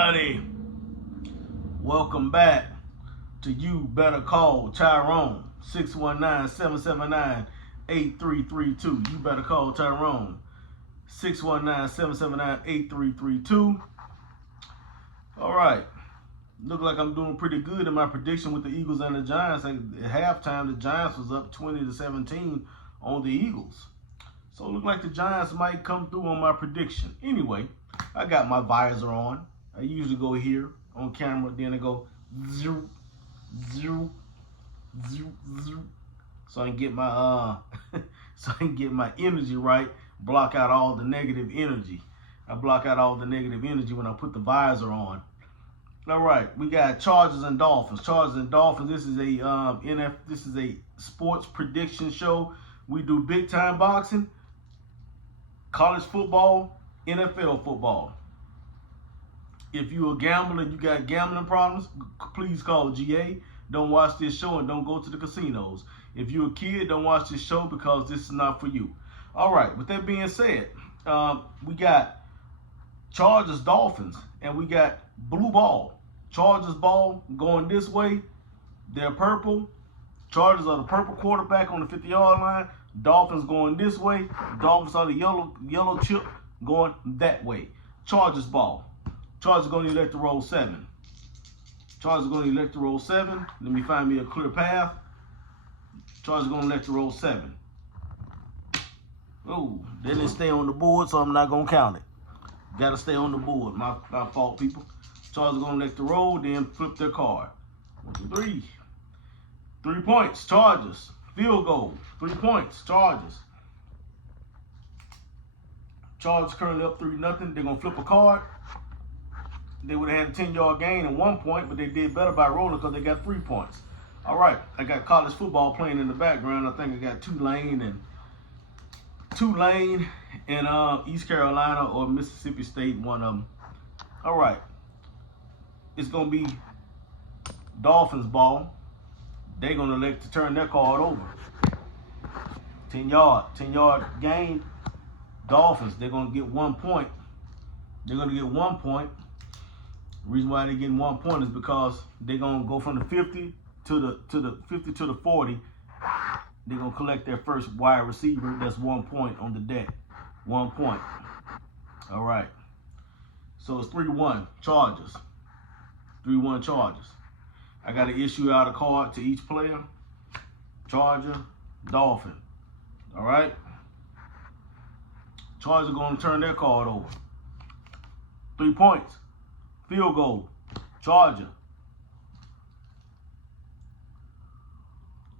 everybody. Welcome back to You Better Call Tyrone. 619-779-8332. You better call Tyrone. 619-779-8332. All right. Look like I'm doing pretty good in my prediction with the Eagles and the Giants. At halftime, the Giants was up 20-17 on the Eagles. So it looked like the Giants might come through on my prediction. Anyway, I got my visor on. I usually go here on camera, then I go zero, zero, zero, zero, so I can get my energy right. Block out all the negative energy. I block out all the negative energy when I put the visor on. All right, we got Chargers and Dolphins. Chargers and Dolphins. This is a sports prediction show. We do big time boxing, college football, NFL football. If you're a gambler and you got gambling problems, please call GA. Don't watch this show and don't go to the casinos. If you're a kid, don't watch this show because this is not for you. All right, with that being said, we got Chargers, Dolphins, and we got blue ball. Chargers ball going this way. They're purple. Chargers are the purple quarterback on the 50-yard line. Dolphins going this way. Dolphins are the yellow chip going that way. Chargers ball. Chargers going to elect to roll 7. Chargers going to elect to roll 7. Let me find me a clear path. Chargers going to elect to roll 7. Oh, they didn't stay on the board, so I'm not going to count it. Got to stay on the board. My fault, people. Chargers going to elect to roll, then flip their card. 1, 2, 3. 3 points, Chargers. Field goal. 3 points, Chargers. Chargers currently up 3-0. They're going to flip a card. They would have had a 10-yard gain and 1 point, but they did better by rolling because they got 3 points. All right, I got college football playing in the background. I think I got Tulane and East Carolina or Mississippi State, one of them. All right, it's going to be Dolphins ball. They're going to elect to turn their card over. 10-yard gain. Dolphins, they're going to get 1 point. They're going to get 1 point. The reason why they're getting 1 point is because they're going to go from the 50 to the 40. They're going to collect their first wide receiver. That's 1 point on the deck. 1 point. All right. So it's 3-1 Chargers. 3-1 Chargers. I got to issue out a card to each player. Charger, Dolphin. All right. Chargers are going to turn their card over. 3 points. Field goal. Charger.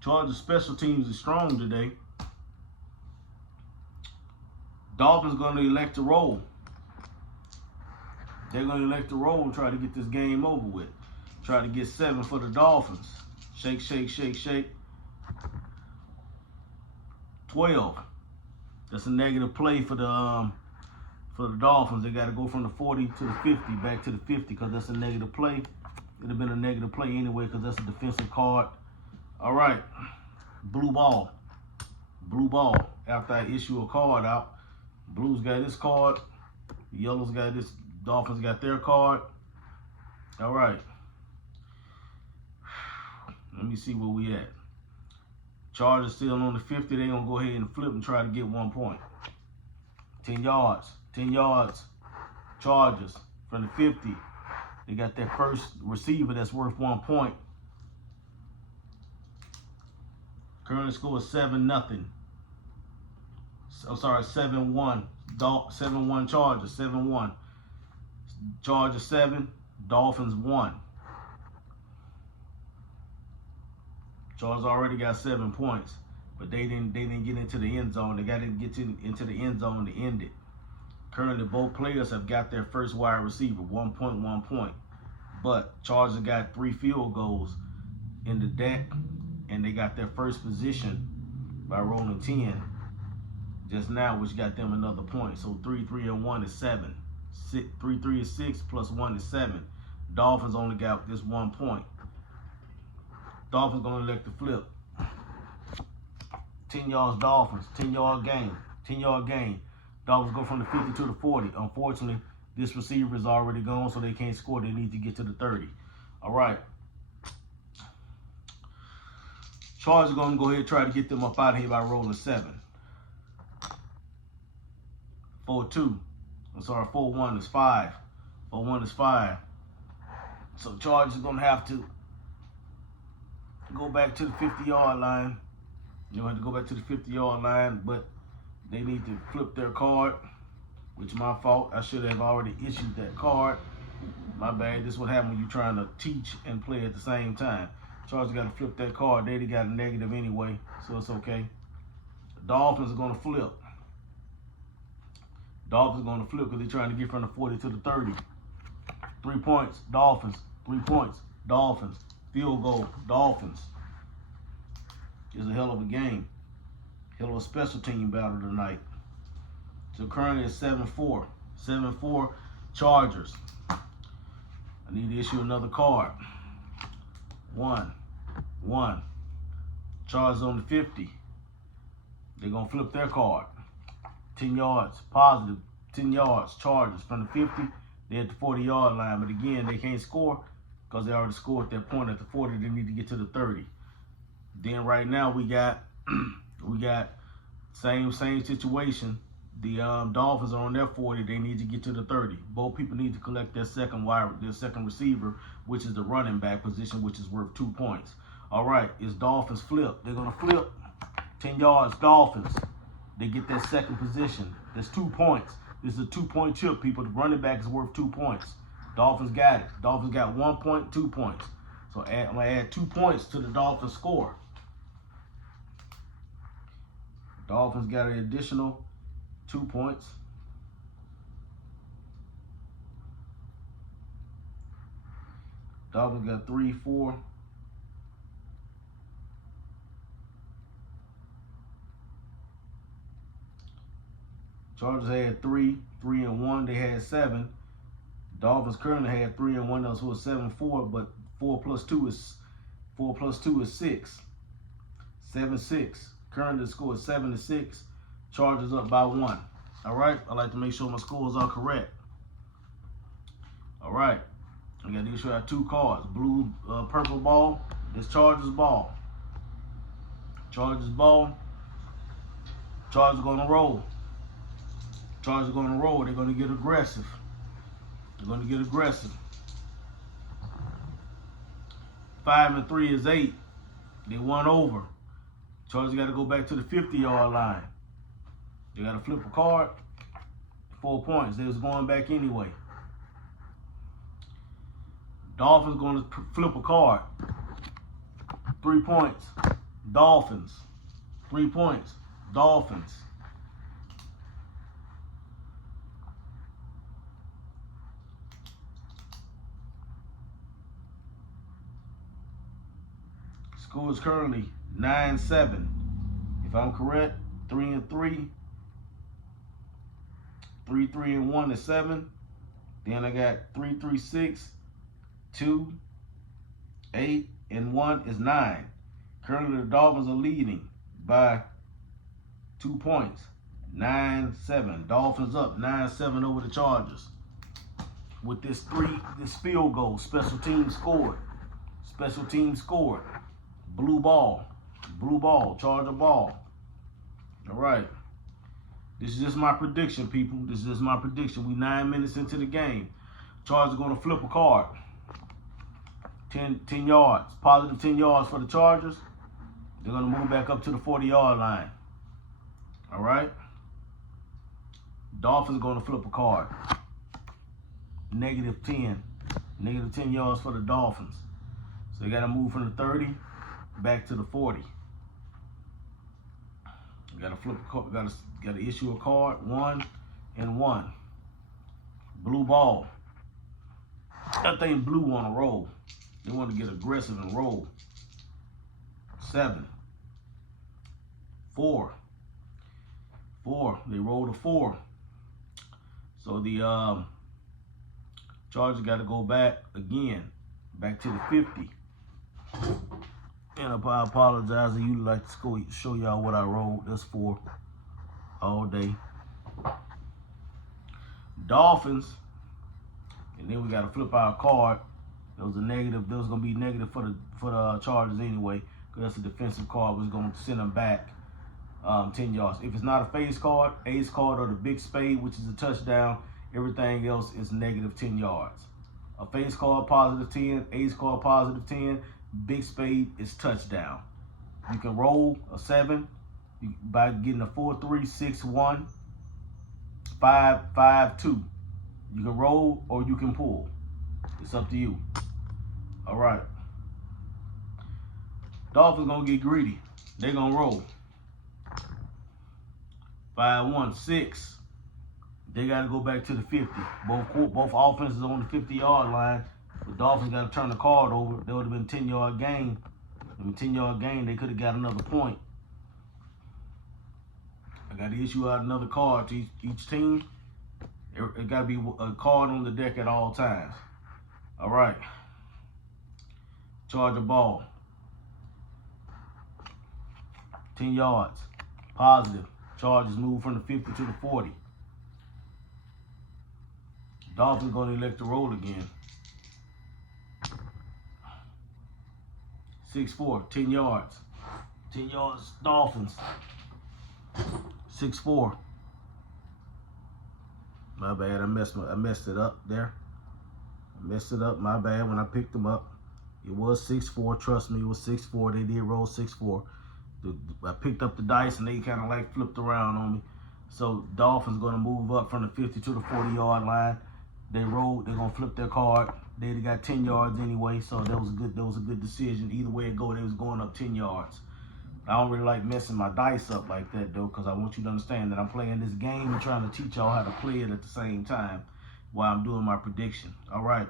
Chargers special teams is strong today. Dolphins going to elect to roll. They're going to elect to roll and try to get this game over with. Try to get 7 for the Dolphins. Shake, shake, shake, shake. 12. That's a negative play for the Dolphins. They got to go from the 40 to the 50, back to the 50 because that's a negative play. It would have been a negative play anyway because that's a defensive card. All right, blue ball. Blue ball. After I issue a card out, Blues got this card. Yellows got this. Dolphins got their card. All right. Let me see where we at. Chargers still on the 50. They're going to go ahead and flip and try to get 1 point. 10 yards. 10 yards. Chargers from the 50. They got their first receiver that's worth 1 point. Currently score is 7-0. Oh, sorry, 7-1. 7-1 Chargers. 7-1. Chargers 7. Dolphins 1. Chargers already got 7 points, but they didn't get into the end zone. They got to get into the end zone to end it. Currently, both players have got their first wide receiver, 1 point, 1 point. But Chargers got 3 field goals in the deck, and they got their first position by rolling 10 just now, which got them another point. So 3, 3, and 1 is 7. 3, 3 is 6 plus 1 is 7. Dolphins only got this 1 point. Dolphins going to elect to flip. 10 yards Dolphins, 10-yard gain, 10-yard gain. Dolphins go from the 50 to the 40. Unfortunately, This receiver is already gone, so they can't score. They need to get to the 30. All right. Chargers are going to go ahead and try to get them up out of here by rolling 7. 4-2. I'm sorry, 4-1 is 5. 4-1 is 5. So Chargers are going to have to go back to the 50-yard line. You have to go back to the 50-yard line, but they need to flip their card, which is my fault. I should have already issued that card. My bad. This is what happens when you're trying to teach and play at the same time. Chargers got to flip that card. They got a negative anyway, so it's okay. The Dolphins are going to flip. Dolphins are going to flip because they're trying to get from the 40 to the 30. 3 points, Dolphins. 3 points, Dolphins. Field goal, Dolphins. It's a hell of a game. Hell of a special team battle tonight. So currently it's 7-4. 7-4 Chargers. I need to issue another card. 1. Chargers on the 50. They're going to flip their card. 10 yards, positive. 10 yards, Chargers. From the 50, they're at the 40-yard line. But again, they can't score because they already scored their point at the 40. They need to get to the 30. Then right now we got same situation. The Dolphins are on their 40. They need to get to the 30. Both people need to collect their second receiver, which is the running back position, which is worth 2 points. All right, it's Dolphins flip. They're gonna flip 10 yards. Dolphins. They get that second position. That's 2 points. This is a 2-point chip, people. The running back is worth 2 points. Dolphins got it. Dolphins got 1 point, 2 points. So I'm gonna add 2 points to the Dolphins score. Dolphins got an additional 2 points. Dolphins got 3, 4. Chargers had 3, 3 and 1. They had 7. Dolphins currently had 3 and 1. So it's 7-4. But 4 plus 2 is 6. 7-6. Currently the score is 7-6. Chargers up by 1. All right. I like to make sure my scores are correct. All right. I got to issue out 2 cards. Blue, purple ball. This Chargers ball. Chargers ball. Chargers are going to roll. Chargers are going to roll. They're going to get aggressive. They're going to get aggressive. 5 and 3 is 8. They won over. Chargers got to go back to the 50-yard line. They got to flip a card. 4 points. They was going back anyway. Dolphins going to flip a card. 3 points. Dolphins. 3 points. Dolphins. Score is currently 9-7. If I'm correct, 3 and 3. 3, 3 and 1 is 7. Then I got 3, 3, 6, 2, 8, and 1 is 9. Currently the Dolphins are leading by 2 points. 9-7. Dolphins up 9-7 over the Chargers. With this field goal, special team scored. Special team scored. Blue ball, Charger ball. All right. This is just my prediction, people. This is just my prediction. We 9 minutes into the game. Chargers are going to flip a card. 10 yards. Positive 10 yards for the Chargers. They're going to move back up to the 40-yard line. All right. Dolphins are going to flip a card. Negative 10. Negative 10 yards for the Dolphins. So they got to move from the 30 back to the 40. Got to flip. Got to issue a card. 1 and 1. Blue ball. That thing blue on a roll. They want to get aggressive and roll. 7. 4. They rolled a 4. So the Chargers got to go back again, back to the 50. And I apologize. I usually like to show y'all what I rolled. That's 4 all day. Dolphins And then we got to flip our card. Those are negative. Those going to be negative for the Chargers anyway, because that's a defensive card. We're going to send them back 10 yards. If it's not a face card, ace card, or the big spade, which is a touchdown, everything else is negative 10 yards. A face card, positive 10. Ace card, positive 10. Big spade is touchdown. You can roll a 7 by getting a 4-3, 6-1, 5-5-2. You can roll or you can pull. It's up to you. All right. Dolphins gonna get greedy. They're gonna roll. 5-1-6. They gotta go back to the 50. Both offenses on the 50-yard line. The Dolphins gotta turn the card over. There would have been 10-yard gain. And 10-yard gain, they could have got another point. I got to issue out another card to each team. It got to be a card on the deck at all times. All right. Charge a ball. 10 yards. Positive. Chargers move from the 50 to the 40. Dolphins going to elect to roll again. 6-4, 10 yards. 10 yards, Dolphins. 6-4. My bad, I messed it up there. I messed it up, my bad, when I picked them up. It was 6-4, trust me, it was 6-4. They did roll 6-4. I picked up the dice and they kind of like flipped around on me. So Dolphins going to move up from the 50 to the 40-yard line. They rolled, they're going to flip their card. They got 10 yards anyway, so that was a good decision. Either way it go, they was going up 10 yards. I don't really like messing my dice up like that, though, because I want you to understand that I'm playing this game and trying to teach y'all how to play it at the same time while I'm doing my prediction. All right.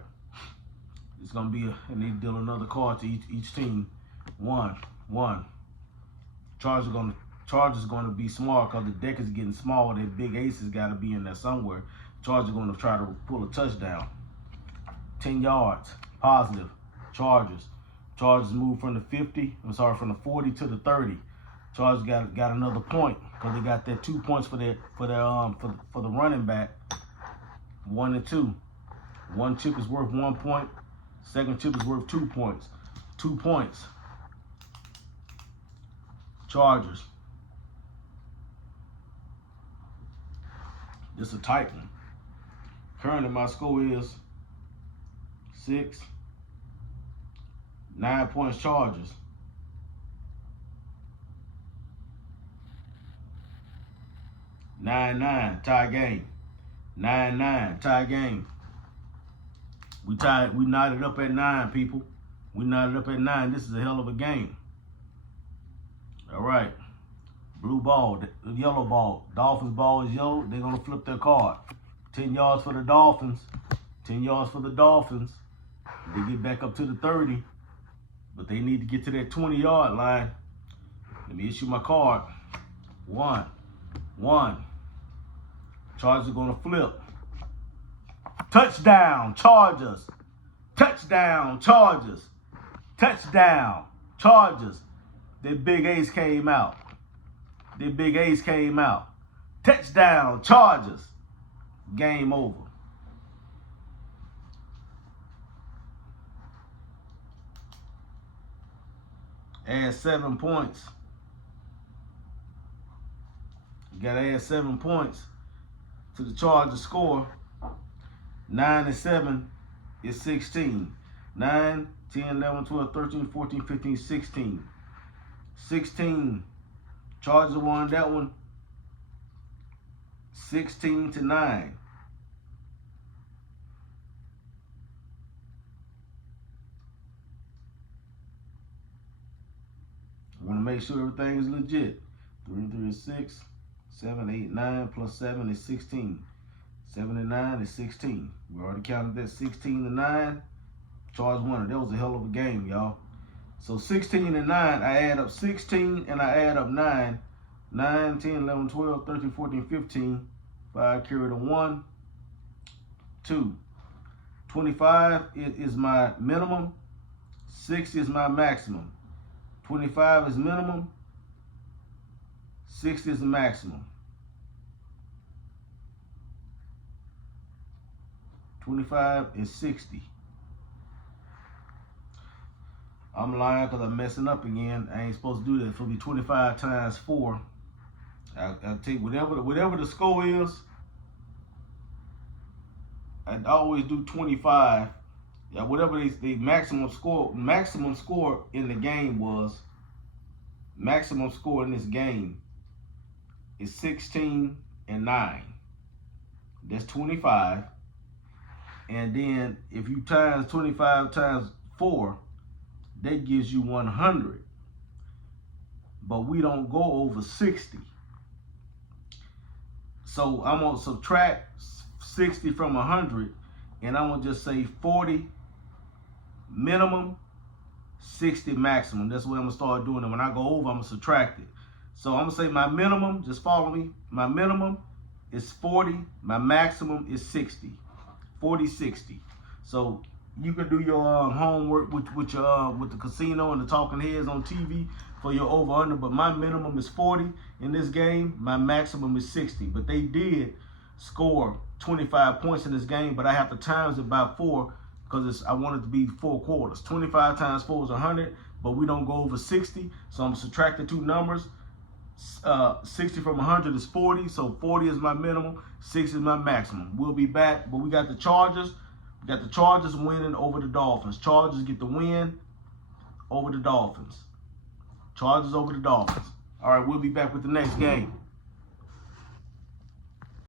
It's going to be I need to deal another card to each team. 1. Chargers going to be smart because the deck is getting small. That big ace has got to be in there somewhere. Chargers going to try to pull a touchdown. 10 yards, positive. Chargers move from the from the 40 to the 30. Chargers got another point because they got that 2 points for the running back. 1 and 2. One chip is worth 1 point. Second chip is worth 2 points. 2 points. Chargers. This is a tight one. Currently, my score is 6. 9 points Chargers. 9-9 tie game. 9-9 tie game. We knotted up at 9, people. We knotted up at 9. This is a hell of a game. All right. Blue ball, the yellow ball. Dolphins ball is yellow. They're going to flip their card. 10 yards for the Dolphins. 10 yards for the Dolphins. They get back up to the 30. But they need to get to that 20-yard line. Let me issue my card. 1. Chargers are going to flip. Touchdown, Chargers. Touchdown, Chargers. Touchdown, Chargers. Their big ace came out. Touchdown, Chargers. Game over. Add 7 points. You got to add 7 points to the Chargers score. 9 and 7 is 16. 9, 10, 11, 12, 13, 14, 15, 16. 16. Chargers won that one. 16-9. I want to make sure everything is legit. 3 and 3 is 6. 7, 8, 9 plus 7 is 16. 7 and 9 is 16. We already counted that 16-9. Chargers won it. That was a hell of a game, y'all. So 16-9, I add up 16 and I add up 9. 9, 10, 11, 12, 13, 14, 15. 5 carry to 1. 2. 25 is my minimum. 6 is my maximum. 25 is minimum. 6 is the maximum. 25 and 60. I'm lying because I'm messing up again. I ain't supposed to do that. It's supposed to be 25 times 4. I'll take whatever the score is. I always do 25. Yeah, whatever the maximum score in the game was. Maximum score in this game is 16 and 9. That's 25. And then if you times 25 times 4, that gives you 100. But we don't go over 60. So I'm going to subtract 60 from 100, and I'm going to just say 40 minimum, 60 maximum. That's what I'm going to start doing. And when I go over, I'm going to subtract it. So I'm going to say my minimum, just follow me, my minimum is 40, my maximum is 60. 40, 60. So you can do your homework with the casino and the talking heads on TV for your over under, but my minimum is 40 in this game, my maximum is 60. But they did score 25 points in this game, but I have to times it by 4 because I want it to be 4 quarters. 25 times 4 is 100, but we don't go over 60, so I'm subtracting 2 numbers. 60 from 100 is 40, so 40 is my minimum, 60 is my maximum. We'll be back, but we got the Chargers. We got the Chargers winning over the Dolphins. Chargers get the win over the Dolphins. Chargers over the Dolphins. All right, we'll be back with the next game.